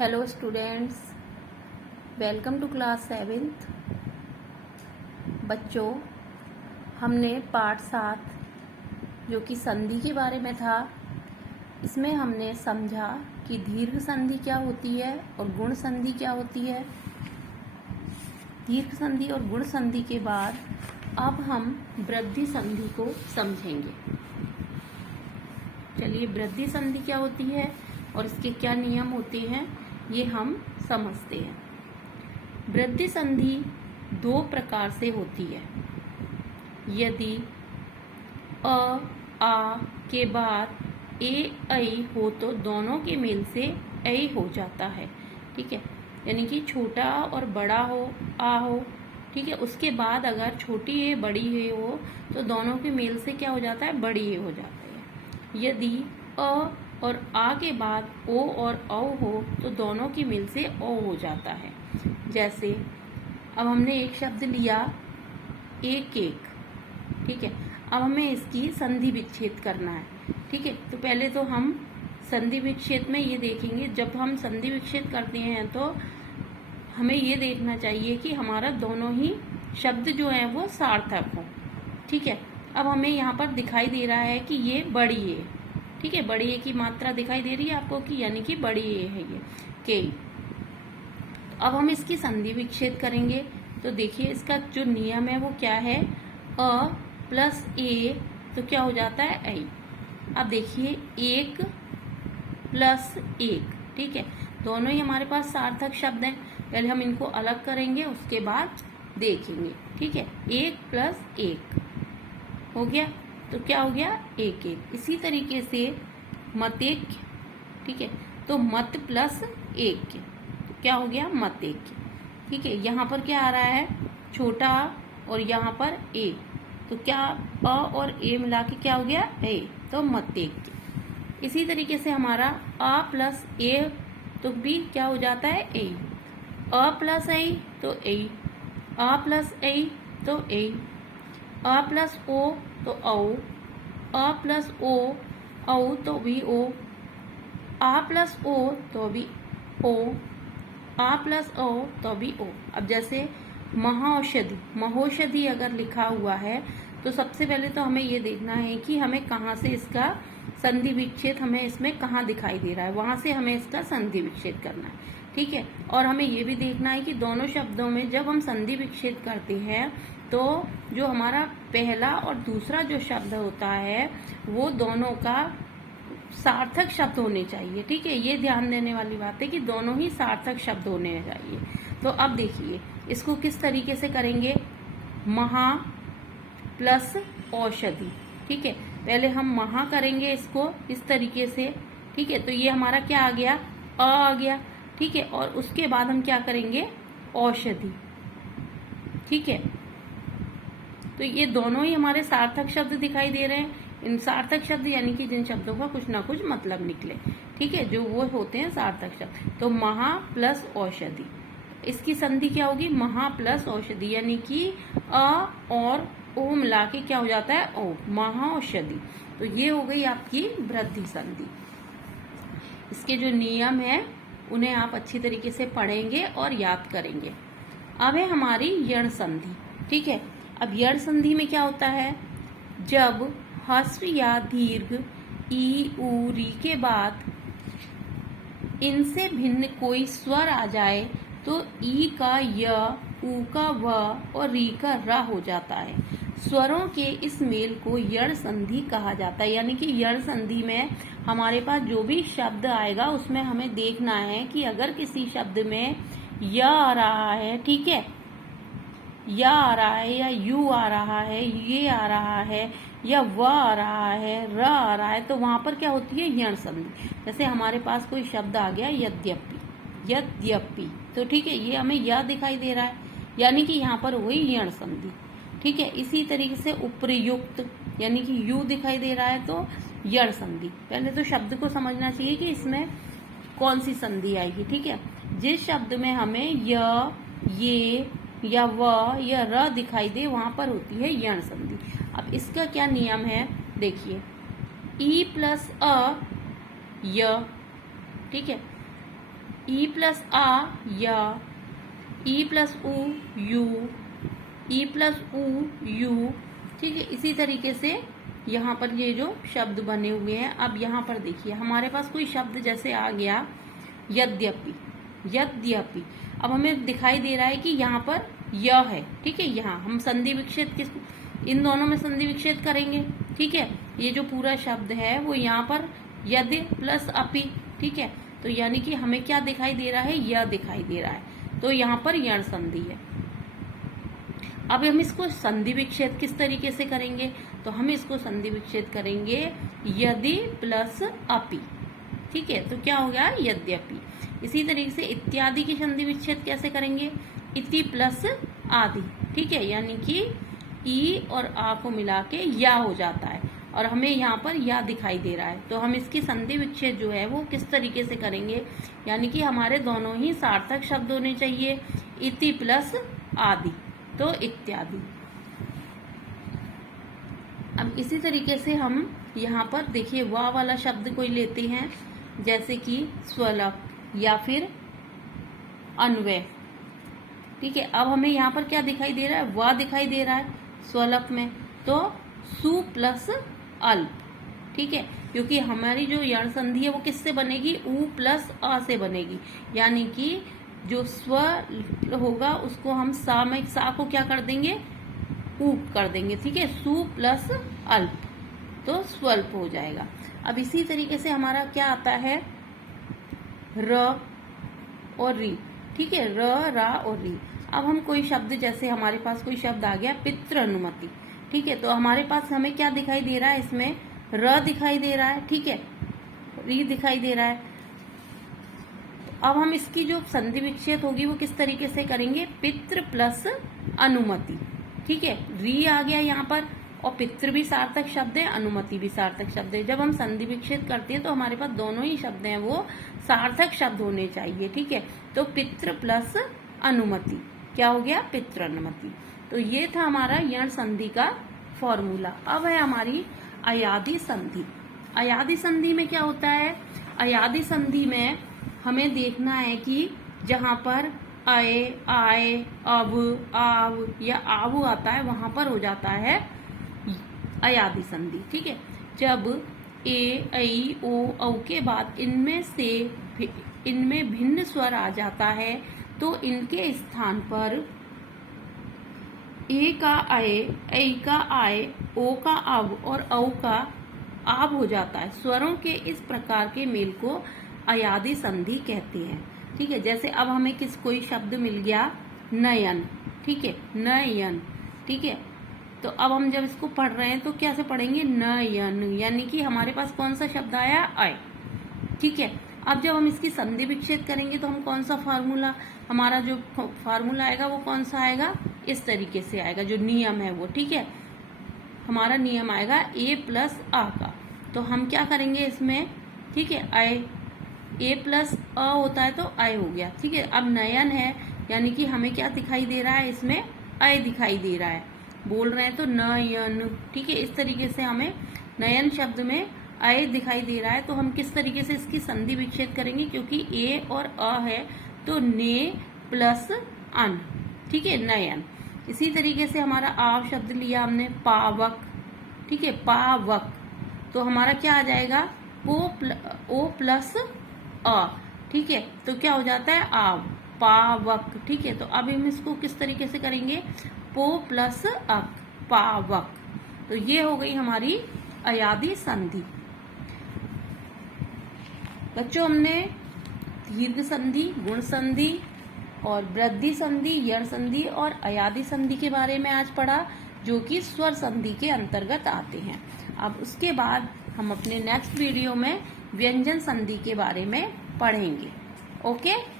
Hello students, welcome to class 7th। बच्चों, हमने part 7 जो कि संधि के बारे में था, इसमें हमने समझा कि दीर्घ संधि क्या होती है और गुण संधि क्या होती है। दीर्घ संधि और गुण संधि के बाद अब हम वृद्धि संधि को समझेंगे। चलिए, वृद्धि संधि क्या होती है और इसके क्या नियम होते हैं ये हम समझते हैं। वृद्धि संधि दो प्रकार से होती है। यदि अ आ के बाद ए ऐ हो तो दोनों के मेल से ऐ हो जाता है। ठीक है, यानी कि छोटा और बड़ा हो, आ हो। ठीक है, उसके बाद अगर छोटी ए बड़ी ए हो तो दोनों के मेल से क्या हो जाता है, बड़ी ए हो जाता है। यदि अ और आ के बाद ओ और औ हो तो दोनों की मिल से ओ हो जाता है। जैसे अब हमने एक शब्द लिया एक एक। ठीक है, अब हमें इसकी संधि विच्छेद करना है। ठीक है, तो पहले तो हम संधि विच्छेद में ये देखेंगे, जब हम संधि विच्छेद करते हैं तो हमें ये देखना चाहिए कि हमारा दोनों ही शब्द जो है वो सार्थक हो। ठीक है, अब हमें यहाँ पर दिखाई दे रहा है कि ये बड़ी है। ठीक है, बड़ी ए की मात्रा दिखाई दे रही है आपको कि यानी कि बड़ी ए है ये के। तो अब हम इसकी संधि विच्छेद करेंगे। तो देखिए, इसका जो नियम है वो क्या है, अ प्लस ए तो क्या हो जाता है, ऐ। अब देखिए, एक प्लस एक। ठीक है, दोनों ही हमारे पास सार्थक शब्द हैं। पहले हम इनको अलग करेंगे, उसके बाद देखेंगे। ठीक है, एक प्लस एक हो गया तो क्या हो गया, एक एक। इसी तरीके से मत एक। ठीक है, तो मत प्लस एक क्या हो गया, मत एक। ठीक है, यहाँ पर क्या आ रहा है, छोटा और यहाँ पर ए, तो क्या अ और ए मिला के क्या हो गया, ए, तो मत एक। इसी तरीके से हमारा आ प्लस ए तो भी क्या हो जाता है, ए। अ प्लस ए तो ए, आ प्लस ए तो ए, आ प्लस ओ तो औ, अ प्लस ओ औ तो भी ओ, आ प्लस ओ तो भी ओ, आ प्लस ओ तो भी ओ। अब जैसे महाऔषधि, महोषधि अगर लिखा हुआ है तो सबसे पहले तो हमें ये देखना है कि हमें कहाँ से इसका संधि विच्छेद, हमें इसमें कहाँ दिखाई दे रहा है, वहां से हमें इसका संधि विच्छेद करना है। ठीक है, और हमें ये भी देखना है कि दोनों शब्दों में जब हम संधि विच्छेद करते हैं तो जो हमारा पहला और दूसरा जो शब्द होता है वो दोनों का सार्थक शब्द होने चाहिए। ठीक है, ये ध्यान देने वाली बात है कि दोनों ही सार्थक शब्द होने चाहिए। तो अब देखिए, इसको किस तरीके से करेंगे, महा प्लस औषधि। ठीक है, पहले हम महा करेंगे इसको इस तरीके से। ठीक है, तो ये हमारा क्या आ गया, आ गया। ठीक है, और उसके बाद हम क्या करेंगे, औषधि। ठीक है, तो ये दोनों ही हमारे सार्थक शब्द दिखाई दे रहे हैं। इन सार्थक शब्द यानी कि जिन शब्दों का कुछ ना कुछ मतलब निकले। ठीक है, जो वो होते हैं सार्थक शब्द। तो महा प्लस औषधि, इसकी संधि क्या होगी, महा प्लस औषधि, यानी कि अ और ओ मिला के क्या हो जाता है, ओ, महाऔषधि। तो ये हो गई आपकी वृद्धि संधि। इसके जो नियम है उन्हें आप अच्छी तरीके से पढ़ेंगे और याद करेंगे। अब है हमारी यण संधि। ठीक है, अब यण संधि में क्या होता है, जब ह्रस्व या दीर्घ ई उ री के बाद इनसे भिन्न कोई स्वर आ जाए तो ई का य, उ का व और री का र हो जाता है। स्वरों के इस मेल को यण संधि कहा जाता है। यानी कि यण संधि में हमारे पास जो भी शब्द आएगा उसमें हमें देखना है कि अगर किसी शब्द में य आ रहा है, ठीक है, या आ रहा है या यू आ रहा है, ये आ रहा है या व आ रहा है, र आ रहा है, तो वहां पर क्या होती है, यण संधि। जैसे हमारे पास कोई शब्द आ गया यद्यपि, यद्यपि, तो ठीक है, ये हमें यह दिखाई दे रहा है, यानी कि यहाँ पर हुई यण संधि। ठीक है, इसी तरीके से उपर्युक्त, यानी कि यू दिखाई दे रहा है तो यण संधि। पहले तो शब्द को समझना चाहिए कि इसमें कौन सी संधि आएगी। ठीक है, जिस शब्द में हमें य, ये या व या र दिखाई दे वहां पर होती है यण संधि। अब इसका क्या नियम है, देखिए, ई प्लस अ य। ठीक है, ई प्लस आ या, ई प्लस उ यू, ई प्लस उ यू। ठीक है, इसी तरीके से यहाँ पर ये जो शब्द बने हुए हैं। अब यहाँ पर देखिए हमारे पास कोई शब्द जैसे आ गया यद्यपि, यद्यपि। अब हमें दिखाई दे रहा है कि यहाँ पर य है। ठीक है, यहाँ हम संधि विच्छेद किस, इन दोनों में संधि विच्छेद करेंगे। ठीक है, ये जो पूरा शब्द है वो यहाँ पर यदि प्लस अपि। ठीक है, तो यानी कि हमें क्या दिखाई दे रहा है, यह दिखाई दे रहा है, तो यहाँ पर यण संधि है। अब हम इसको संधि विच्छेद किस तरीके से करेंगे, तो हम इसको संधि विच्छेद करेंगे यदि प्लस अपि। ठीक है, तो क्या हो गया, यद्यपि। इसी तरीके से इत्यादि की संधि विच्छेद कैसे करेंगे, इति प्लस आदि। ठीक है, यानी कि ई और आ को मिला के या हो जाता है और हमें यहाँ पर या दिखाई दे रहा है, तो हम इसकी संधि विच्छेद जो है वो किस तरीके से करेंगे, यानी कि हमारे दोनों ही सार्थक शब्द होने चाहिए, इति प्लस आदि, तो इत्यादि। अब इसी तरीके से हम यहाँ पर देखिए वा वाला शब्द कोई लेते हैं, जैसे कि स्वलप या फिर अन्वय। ठीक है, अब हमें यहाँ पर क्या दिखाई दे रहा है, वा दिखाई दे रहा है स्वलप में, तो सु प्लस अल्प। ठीक है, क्योंकि हमारी जो यण संधि है वो किससे बनेगी, उ प्लस अ से बनेगी, यानी कि जो स्व होगा उसको हम सा में, सा को क्या कर देंगे, ऊ कर देंगे। ठीक है, सु प्लस अल्प, तो स्वल्प हो जाएगा। अब इसी तरीके से हमारा क्या आता है, र और री। ठीक है, र, रा और री। अब हम कोई शब्द, जैसे हमारे पास कोई शब्द आ गया पितृ अनुमति। ठीक है, तो हमारे पास हमें क्या दिखाई दे रहा है, इसमें र दिखाई दे रहा है। ठीक है, री दिखाई दे रहा है। अब हम इसकी जो संधि विच्छेद होगी वो किस तरीके से करेंगे, पितृ प्लस अनुमति। ठीक है, री आ गया यहाँ पर, और पितृ भी सार्थक शब्द है, अनुमति भी सार्थक शब्द है। जब हम संधि विच्छेद करते हैं तो हमारे पास दोनों ही शब्द हैं वो सार्थक शब्द होने चाहिए। ठीक है, तो पितृ प्लस अनुमति क्या हो गया, पितृ अनुमति। तो ये था हमारा यण संधि का फॉर्मूला। अब है हमारी अयादि संधि। अयादि संधि में क्या होता है, अयादि संधि में हमें देखना है कि जहां पर अय, आय, अब, आव या आव आता है वहां पर हो जाता है अयादि संधि। ठीक है, जब ए, ऐ, ओ, औ के बाद इनमें भिन्न स्वर आ जाता है तो इनके स्थान पर ए का अय, ऐ का आय, ओ का अब और औ का आब हो जाता है। स्वरों के इस प्रकार के मेल को अयादि संधि कहते हैं। ठीक है, जैसे अब हमें कोई शब्द मिल गया नयन। ठीक है, नयन। ठीक है, तो अब हम जब इसको पढ़ रहे हैं तो कैसे पढ़ेंगे, नयन, यानी कि हमारे पास कौन सा शब्द आया, अय। ठीक है, अब जब हम इसकी संधि विच्छेद करेंगे तो हम कौन सा फार्मूला, हमारा जो फार्मूला आएगा वो कौन सा आएगा, इस तरीके से आएगा, जो नियम है वो। ठीक है, हमारा नियम आएगा ए प्लस आ का, तो हम क्या करेंगे इसमें, ठीक है, अय, ए प्लस अ होता है तो अय हो गया। ठीक है, अब नयन है यानी कि हमें क्या दिखाई दे रहा है, इसमें अय दिखाई दे रहा है, बोल रहे हैं तो नयन। ठीक है, इस तरीके से हमें नयन शब्द में अय दिखाई दे रहा है, तो हम किस तरीके से इसकी संधि विच्छेद करेंगे, क्योंकि ए और अ है तो ने प्लस अन। ठीक है, नयन। इसी तरीके से हमारा आव शब्द लिया हमने, पावक। ठीक है, पावक, तो हमारा क्या आ जाएगा, ओ प्लस अ। ठीक है, तो क्या हो जाता है, आव, पावक। ठीक है, तो अब हम इसको किस तरीके से करेंगे, पो प्लस अक, पावक। तो ये हो गई हमारी अयादि संधि। बच्चों, हमने दीर्घ संधि, गुण संधि और वृद्धि संधि, यण संधि और अयादि संधि के बारे में आज पढ़ा, जो कि स्वर संधि के अंतर्गत आते हैं। अब उसके बाद हम अपने नेक्स्ट वीडियो में व्यंजन संधि के बारे में पढ़ेंगे। ओके।